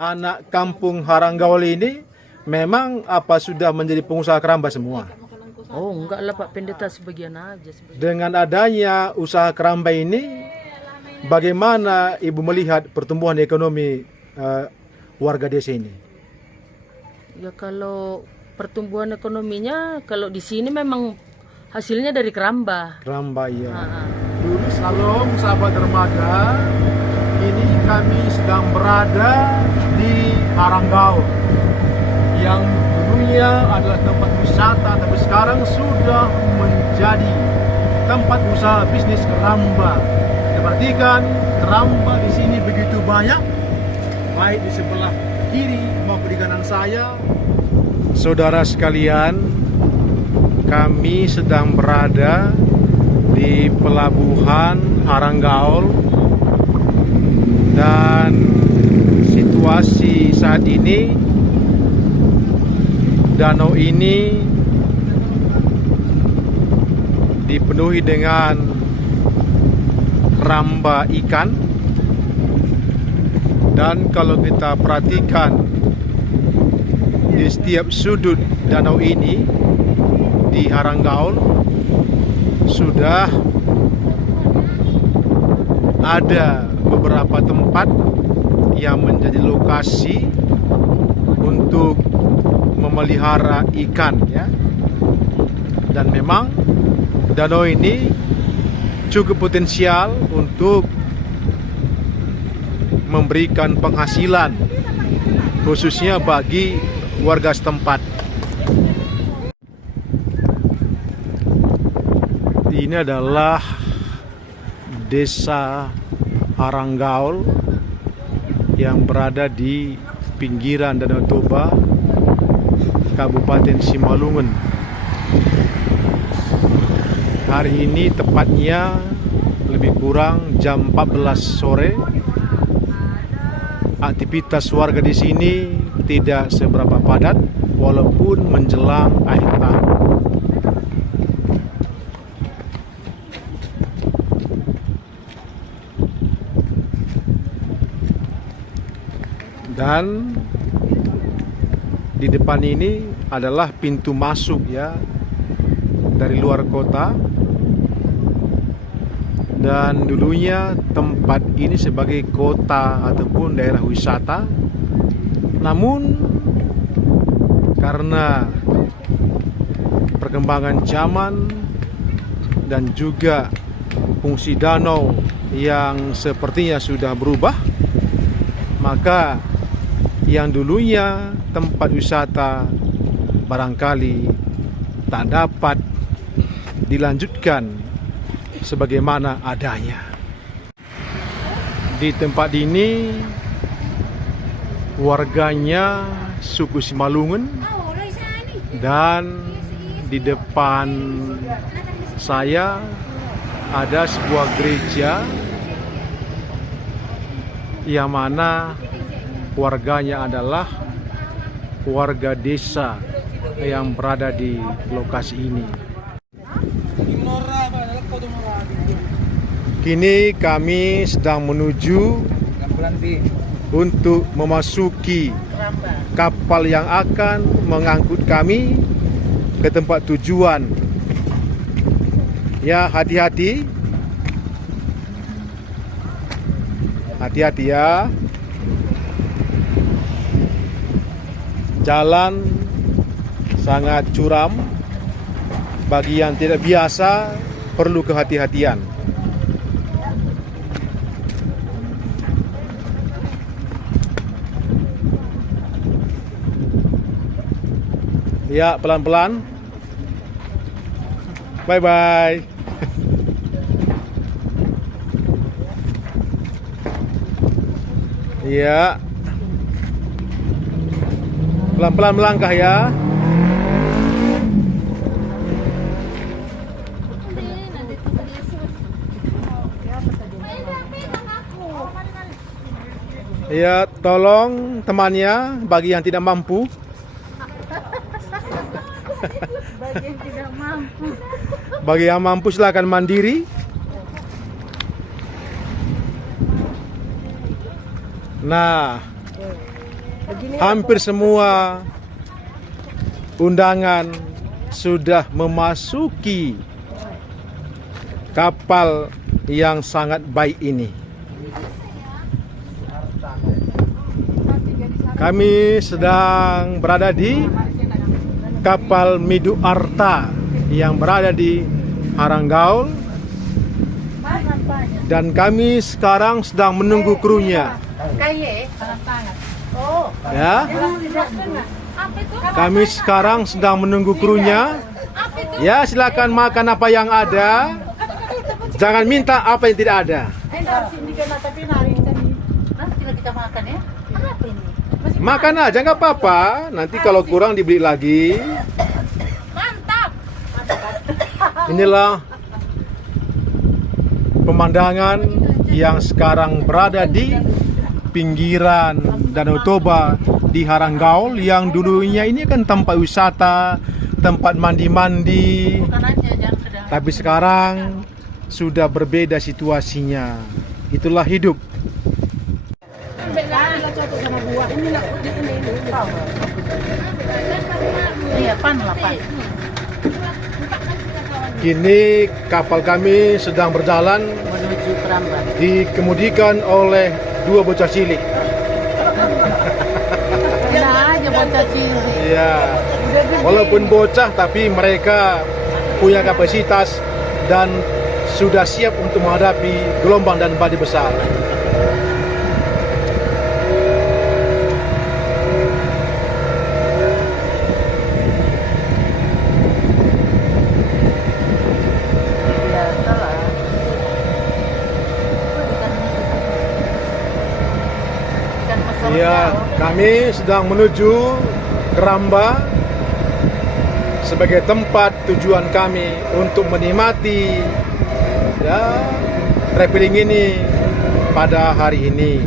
anak kampung Haranggaul ini memang apa sudah menjadi pengusaha keramba semua? Oh enggak lah Pak Pendeta, sebagian aja. Dengan adanya usaha keramba ini, bagaimana Ibu melihat pertumbuhan ekonomi warga desa ini? Ya kalau pertumbuhan ekonominya, kalau di sini memang hasilnya dari keramba. Keramba ya. Ah, ah. Dulu salam sahabat dermaga, ini kami sedang berada di Haranggaul yang dulunya adalah tempat wisata, tapi sekarang sudah menjadi tempat usaha bisnis keramba. Kita perhatikan keramba di sini begitu banyak, baik di sebelah kiri maupun di kanan saya. Saudara sekalian, kami sedang berada di pelabuhan Haranggaul dan situasi saat ini danau ini dipenuhi dengan keramba ikan, dan kalau kita perhatikan di setiap sudut danau ini di Haranggaul sudah ada beberapa tempat yang menjadi lokasi untuk memelihara ikan ya. Dan memang danau ini cukup potensial untuk memberikan penghasilan khususnya bagi warga setempat. Ini adalah desa Haranggaul yang berada di pinggiran Danau Toba, Kabupaten Simalungun. Hari ini tepatnya lebih kurang jam 14 sore. Aktivitas warga di sini tidak seberapa padat walaupun menjelang akhir tahun. Dan di depan ini adalah pintu masuk ya dari luar kota, dan dulunya tempat ini sebagai kota ataupun daerah wisata. Namun karena perkembangan zaman dan juga fungsi danau yang sepertinya sudah berubah, maka yang dulunya tempat wisata barangkali tak dapat dilanjutkan sebagaimana adanya. Di tempat ini warganya suku Simalungun, dan di depan saya ada sebuah gereja yang mana warganya adalah warga desa yang berada di lokasi ini. Kini kami sedang menuju untuk memasuki kapal yang akan mengangkut kami ke tempat tujuan. Ya, hati-hati. Hati-hati ya. Jalan sangat curam. Bagi yang tidak biasa perlu kehati-hatian. Ya, pelan-pelan. Bye-bye. Ya. Pelan-pelan melangkah ya. Ya, tolong temannya bagi yang tidak mampu. Bagi yang tidak mampu. Bagi yang mampu silakan mandiri. Nah, hampir semua undangan sudah memasuki kapal yang sangat baik ini. Kami sedang berada di kapal Midu Arta yang berada di Haranggaul, dan kami sekarang sedang menunggu krunya. Ya, kami sekarang sedang menunggu krunya. Ya, silakan makan apa yang ada. Jangan minta apa yang tidak ada. Kita makan ya. Apa ini? Makan aja nggak apa-apa. Nanti kalau kurang dibeli lagi. Mantap. Inilah pemandangan yang sekarang berada di pinggiran Danau Toba di Haranggaul, yang dulunya ini kan tempat wisata, tempat mandi-mandi. Tapi sekarang sudah berbeda situasinya. Itulah hidup. Iya, pan. Kini kapal kami sedang berjalan, Menuju Keramba. dikemudikan oleh dua bocah cilik. Nah, aja bocah cilik. Ya, walaupun bocah tapi mereka punya kapasitas dan sudah siap untuk menghadapi gelombang dan badai besar. Biasalah. Ikan masuk Ya, kami sedang menuju Keramba sebagai tempat tujuan kami untuk menikmati ya traveling ini pada hari ini.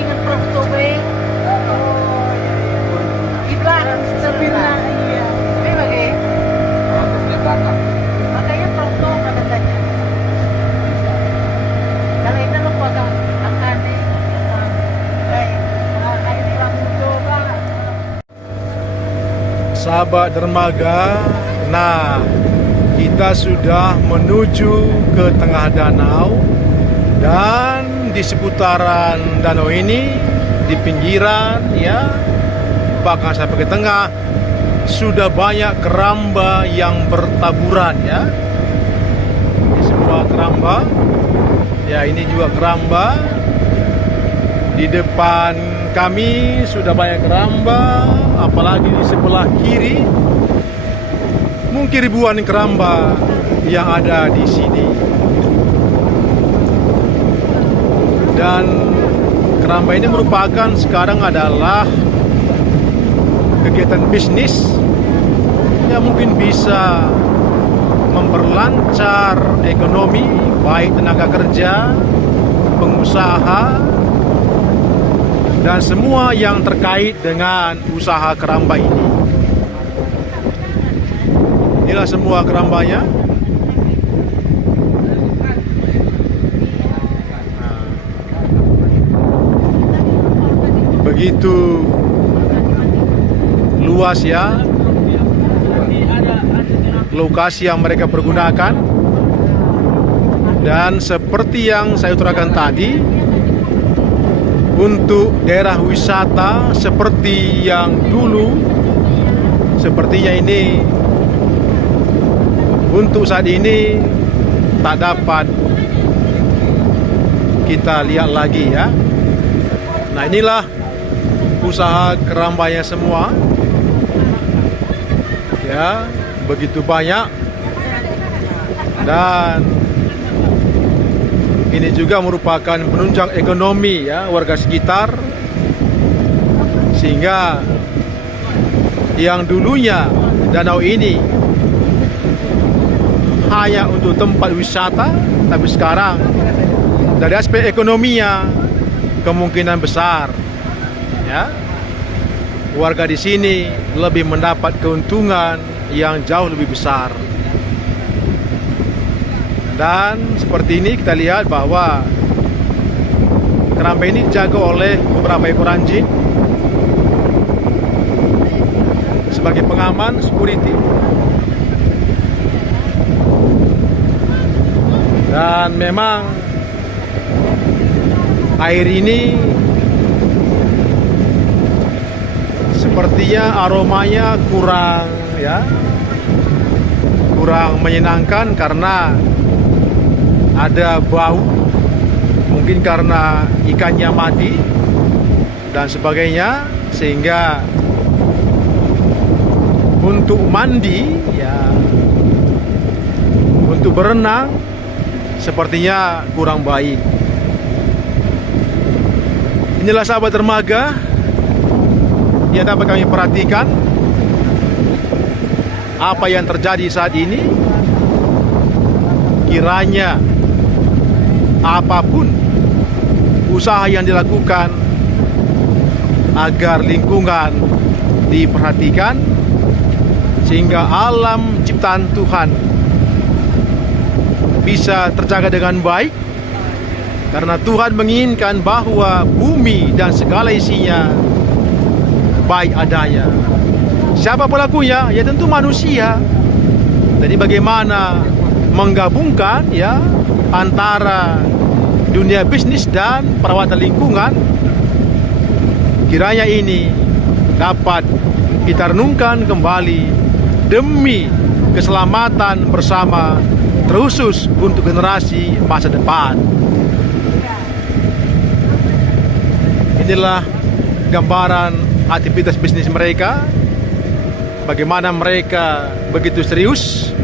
dengan Prof. Tobeng. Di belakang sebelah. Iya. Bagaimana? Makanya Prof. Tobeng katanya. Kalau itu lo akan di Sahabat dermaga, nah kita sudah menuju ke tengah danau, dan di seputaran danau ini, di pinggiran ya, bahkan sampai ke tengah, sudah banyak keramba yang bertaburan ya. Di sebuah keramba, ya ini juga keramba. Di depan kami sudah banyak keramba, apalagi di sebelah kiri mungkin ribuan keramba yang ada di sini. Dan keramba ini merupakan sekarang adalah kegiatan bisnis yang mungkin bisa memperlancar ekonomi, baik tenaga kerja, pengusaha, dan semua yang terkait dengan usaha keramba ini. Inilah semua kerambanya. Begitu luas ya lokasi yang mereka pergunakan, dan seperti yang saya utarakan tadi, untuk daerah wisata seperti yang dulu, sepertinya ini untuk saat ini tak dapat kita lihat lagi ya. Nah, inilah usaha kerambanya semua ya, begitu banyak, dan ini juga merupakan penunjang ekonomi ya warga sekitar, sehingga yang dulunya danau ini hanya untuk tempat wisata, tapi sekarang dari aspek ekonominya kemungkinan besar ya warga di sini lebih mendapat keuntungan yang jauh lebih besar. Dan seperti ini kita lihat bahwa Keramba ini dijaga oleh beberapa ekor anjing sebagai pengaman security. Dan memang air ini sepertinya aromanya kurang menyenangkan karena ada bau, mungkin karena ikannya mati dan sebagainya, sehingga untuk mandi untuk berenang sepertinya kurang baik. Inilah sahabat dermaga yang dapat kami perhatikan apa yang terjadi saat ini. Kiranya apapun usaha yang dilakukan agar lingkungan diperhatikan sehingga alam ciptaan Tuhan bisa terjaga dengan baik, karena Tuhan menginginkan bahwa bumi dan segala isinya baik adanya. Siapa pelakunya? Ya tentu manusia. Jadi bagaimana menggabungkan antara dunia bisnis dan perawatan lingkungan, kiranya ini dapat kita renungkan kembali demi keselamatan bersama, terkhusus untuk generasi masa depan. Inilah gambaran aktivitas bisnis mereka, bagaimana mereka begitu serius.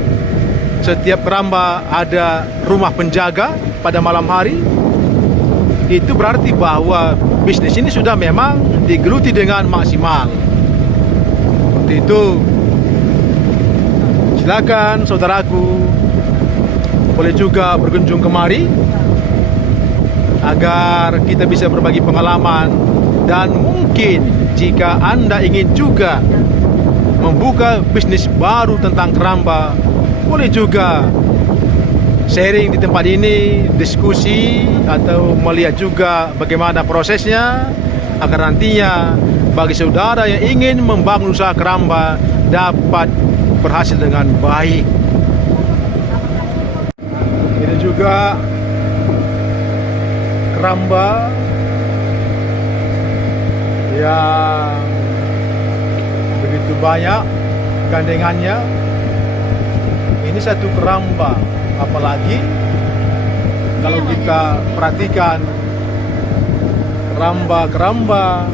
Setiap keramba ada rumah penjaga pada malam hari. Itu berarti bahwa bisnis ini sudah memang digeluti dengan maksimal. Seperti itu. Silakan saudaraku, boleh juga berkunjung kemari agar kita bisa berbagi pengalaman. Dan mungkin jika Anda ingin juga membuka bisnis baru tentang keramba, boleh juga sharing di tempat ini, diskusi, atau melihat juga bagaimana prosesnya, agar nantinya bagi saudara yang ingin membangun usaha keramba dapat berhasil dengan baik. Ini juga keramba yang begitu banyak gandengannya. Ini satu keramba, apalagi kalau kita perhatikan keramba-keramba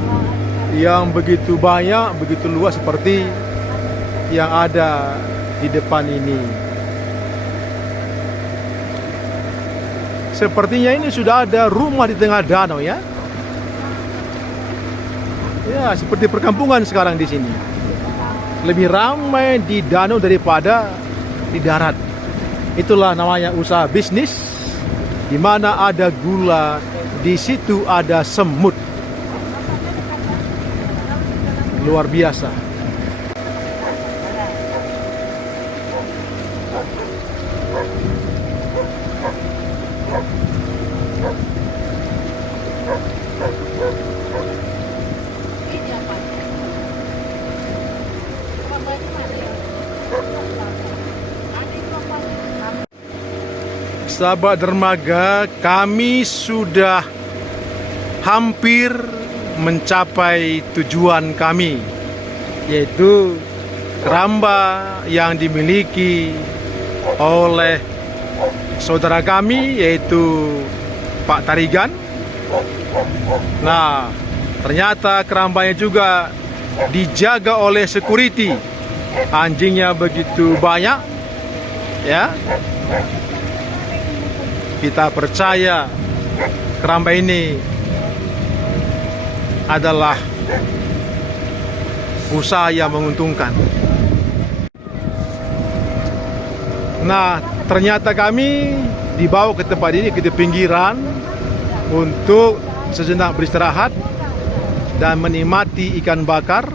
yang begitu banyak, begitu luas seperti yang ada di depan ini. Sepertinya ini sudah ada rumah di tengah danau ya. Ya, seperti perkampungan sekarang di sini. Lebih ramai di danau daripada di darat. Itulah namanya usaha bisnis, di mana ada gula, di situ ada semut. Luar biasa. Sahabat dermaga, kami sudah hampir mencapai tujuan kami, yaitu keramba yang dimiliki oleh saudara kami, yaitu Pak Tarigan. Nah, ternyata kerambanya juga dijaga oleh security. Anjingnya begitu banyak ya. Kita percaya keramba ini adalah usaha yang menguntungkan. Nah, ternyata kami dibawa ke tempat ini, ke pinggiran untuk sejenak beristirahat dan menikmati ikan bakar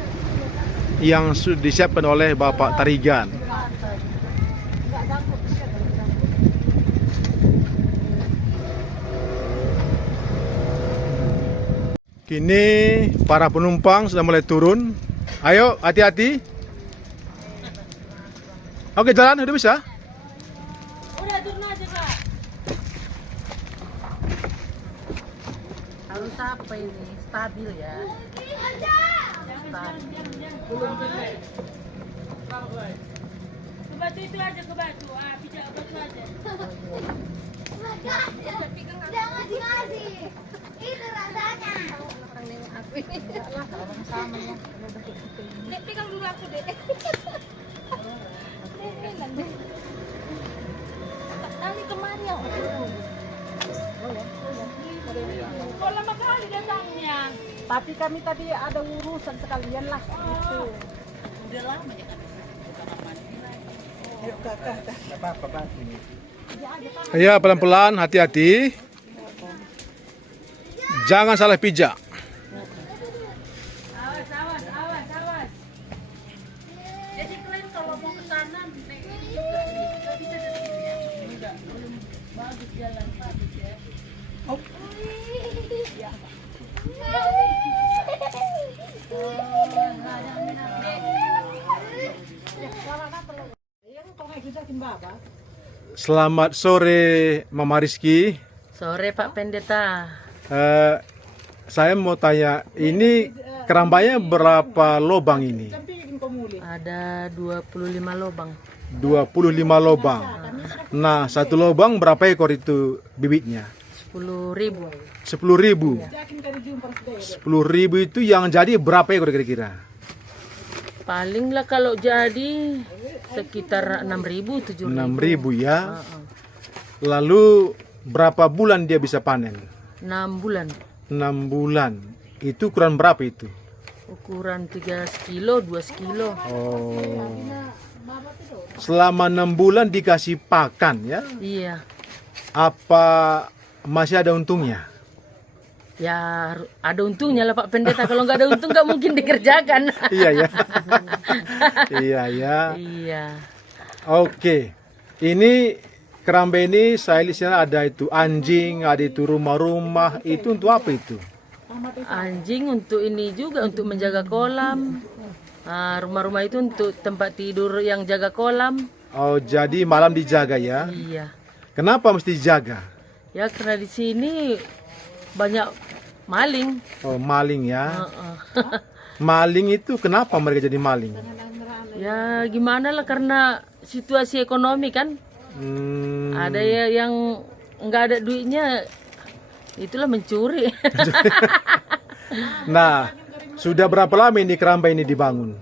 yang sudah disiapkan oleh Bapak Tarigan. Kini para penumpang sudah mulai turun. Ayo, hati-hati. Oke, jalan udah bisa? Udah turun aja, Kak. Harus apa ini? Stabil ya. Stabil. Ke batu itu aja, ke batu. Pijak ke batu aja. Jangan dikasih. Itu rasanya. Orang sama ya. Dek, pegang dulu aku, Dek. Tali kemari ya. Kok lama kali datangnya? Tapi kami tadi ada urusan sekalian lah. Gitu. Udah lama ya kan? Ayo kakak. Apa-apa ini. Ya, pelan-pelan, hati-hati. Jangan salah pijak. Awas, awas, awas, awas. Jadi kalian kalau mau ke sana, naik ini juga. Nggak bisa dari sini ya? Enggak, belum bagus jalan, bagus ya. Selamat sore, Mama Rizky. Sore Pak Pendeta. Saya mau tanya, ini kerambanya berapa lobang ini? Ada 25 lubang. 25 lobang. Nah, satu lobang berapa ekor itu bibitnya? 10.000. 10.000. 10.000 itu yang jadi berapa ekor kira-kira? Paling lah kalau jadi sekitar 6.000, 7.000. 6.000 ya. Heeh. Lalu berapa bulan dia bisa panen? 6 bulan. 6 bulan. Itu ukuran berapa itu? Ukuran 3 kilo, 2 kilo. Oh. Selama 6 bulan dikasih pakan ya? Iya. Apa masih ada untungnya? Ya ada untungnya lah Pak Pendeta. Kalau nggak ada untung nggak mungkin dikerjakan. Iya ya. Iya ya. Iya. Oke. Ini keramba ini saya lihat sana ada itu anjing, ada itu rumah-rumah. Itu untuk apa itu? Anjing untuk ini juga untuk menjaga kolam. Nah, rumah-rumah itu untuk tempat tidur yang jaga kolam. Oh, jadi malam dijaga ya? Iya. Kenapa mesti dijaga? Ya karena di sini banyak maling. Oh, maling ya. Heeh. Maling itu kenapa mereka jadi maling? Ya gimana lah karena situasi ekonomi kan. Hmm, Ada ya yang nggak ada duitnya, itulah mencuri. Nah, sudah berapa lama ini keramba ini dibangun?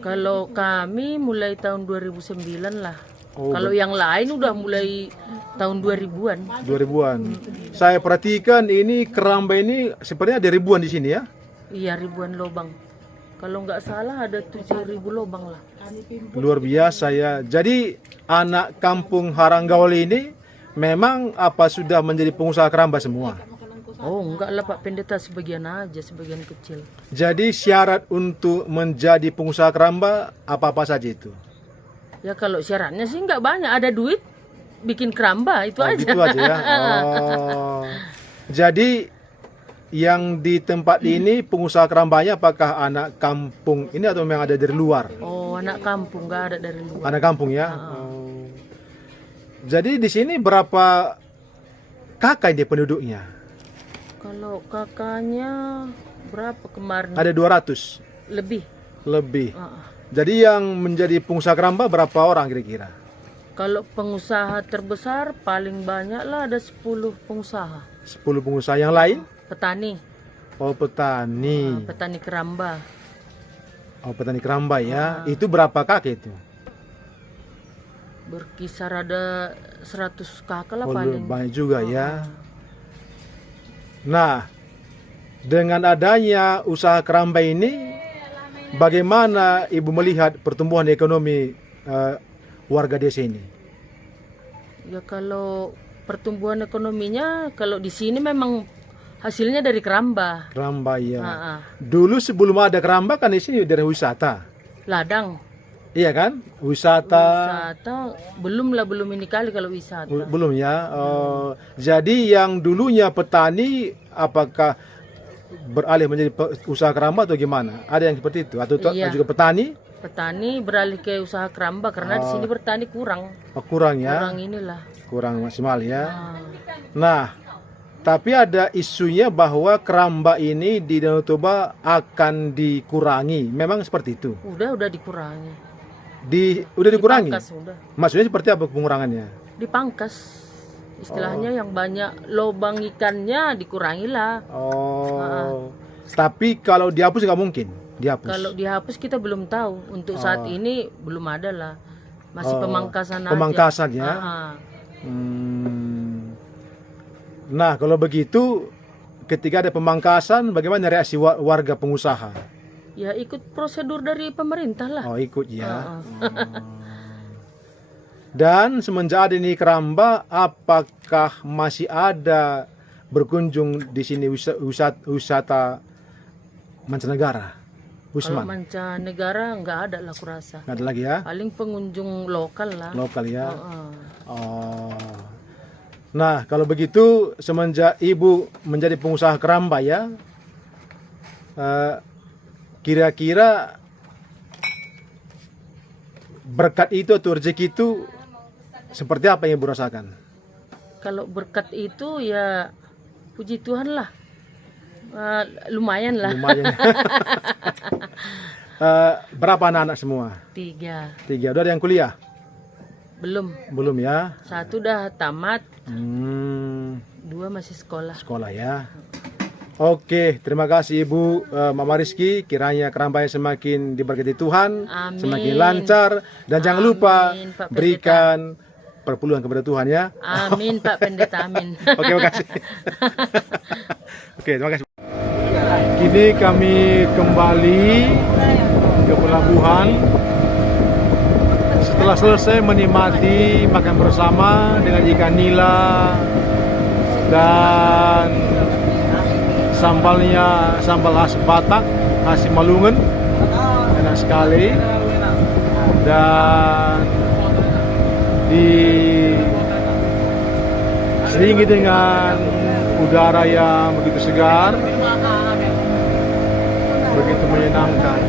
Kalau kami mulai tahun 2009 lah. Oh, Kalau yang lain udah mulai tahun 2000-an. 2000-an. Saya perhatikan ini keramba ini sepertinya ada ribuan di sini ya? Iya, ribuan lubang. Kalau nggak salah ada 7.000 lubang lah. Luar biasa ya. Jadi anak kampung Haranggaul ini memang apa sudah menjadi pengusaha keramba semua? Oh, enggak lah Pak Pendeta, sebagian aja, sebagian kecil. Jadi syarat untuk menjadi pengusaha keramba apa-apa saja itu? Ya kalau syaratnya sih nggak banyak, ada duit bikin keramba itu Oh, aja. gitu aja ya. Oh. Jadi yang di tempat ini pengusaha kerambanya apakah anak kampung ini atau memang ada dari luar? Oh, anak kampung, nggak ada dari luar. Anak kampung ya. Oh. Jadi di sini berapa kakak ini penduduknya? Kalau kakaknya berapa kemarin? Ada 200 Lebih. lebih. Ah. Jadi yang menjadi pengusaha keramba berapa orang kira-kira? Kalau pengusaha terbesar paling banyak lah ada 10 pengusaha. 10 pengusaha yang lain? Petani, Oh, petani. petani keramba. Oh, petani keramba ya. Itu berapa kakek itu? Berkisar ada 100 kakak lah Oh, paling. banyak juga ya. Nah, dengan adanya usaha keramba ini, bagaimana Ibu melihat pertumbuhan ekonomi warga desa ini? Ya kalau pertumbuhan ekonominya kalau di sini memang hasilnya dari keramba. Keramba ya. Ah. Dulu sebelum ada keramba kan di sini dari wisata. Ladang. Iya kan? Wisata. Belum ini kali kalau wisata. Belum ya. Jadi yang dulunya petani apakah beralih menjadi usaha keramba atau gimana? Ada yang seperti itu atau Iya. juga petani? Petani beralih ke usaha keramba karena di sini bertani kurang. Kurang ya. Kurang inilah. Kurang maksimal ya. Ah. Nah, tapi ada isunya bahwa keramba ini di Danau Toba akan dikurangi. Memang seperti itu. Udah dikurangi. Udah dikurangi. Dipangkas, udah. Maksudnya seperti apa pengurangannya? Dipangkas. Istilahnya yang banyak lubang ikannya dikurangi lah. Tapi kalau dihapus nggak mungkin. Dihapus. Kalau dihapus kita belum tahu. Untuk saat ini belum ada lah. Masih pemangkasan aja. Pemangkasan ya. Nah, kalau begitu ketika ada pemangkasan, bagaimana reaksi warga pengusaha? Ya ikut prosedur dari pemerintah lah. Ikut ya. Dan semenjak ada ini keramba, apakah masih ada berkunjung di sini wisata mancanegara? Kalau Usman? mancanegara nggak ada lah kurasa. Nggak ada lagi ya? Paling pengunjung lokal lah. Lokal ya. Nah, kalau begitu semenjak ibu menjadi pengusaha keramba ya, kira-kira berkat itu atau rezeki itu seperti apa yang ibu rasakan? Kalau berkat itu ya puji Tuhan lah. Lumayan lah. Lumayan. Berapa anak-anak semua? 3. Udah ada yang kuliah? Belum ya? 1 udah tamat. 2 masih sekolah. Sekolah ya. Oke, terima kasih Ibu Mama Rizky. Kiranya kerambanya semakin diberkati Tuhan, Amin. semakin lancar, dan jangan lupa Pak Pendeta. berikan perpuluhan kepada Tuhan ya. Amin Pak Pendeta, amin. Oke, makasih. Oke, terima kasih. Kini kami kembali ke pelabuhan setelah selesai menikmati makan bersama dengan ikan nila dan sambalnya, sambal khas Batak, khas Malungen, enak sekali, dan diselingi dengan udara yang begitu segar, begitu menyenangkan.